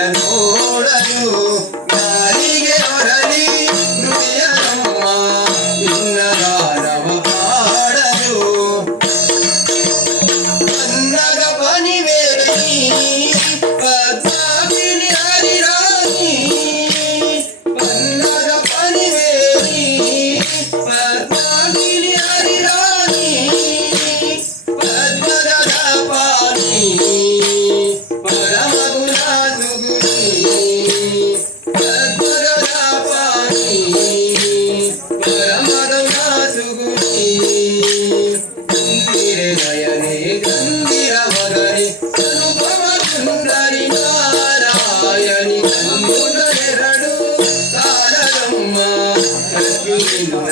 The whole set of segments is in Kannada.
ನಯನೋಡಲು ನಾಲಿಗೆ ಹೊರಲಿ ನುಡಿಯಲಮ್ಮ ನಿನ್ನ ಗಾನವ ಪಾಡಲು ಕನ್ನಡ ಬನಿವೇರಿ ಪದ್ಮಾವಿನಿ ಹರಿರಾಣಿ ಕನ್ನಡ ಬನಿವೇರಿ ಪದ್ಮಾವಿನಿ ಹರಿರಾಣಿ ಪದ್ಮದ ಪಾಣಿ ಪರಮ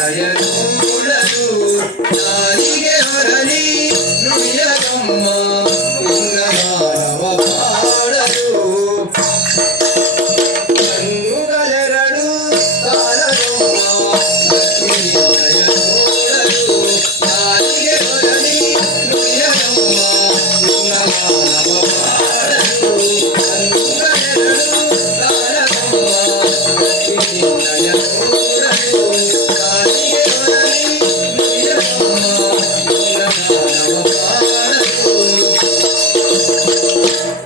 ನಯನೋಡಲು ನಾಲಿಗೆ ಹೊರಲಿ ನುಡಿಯಲಮ್ಮ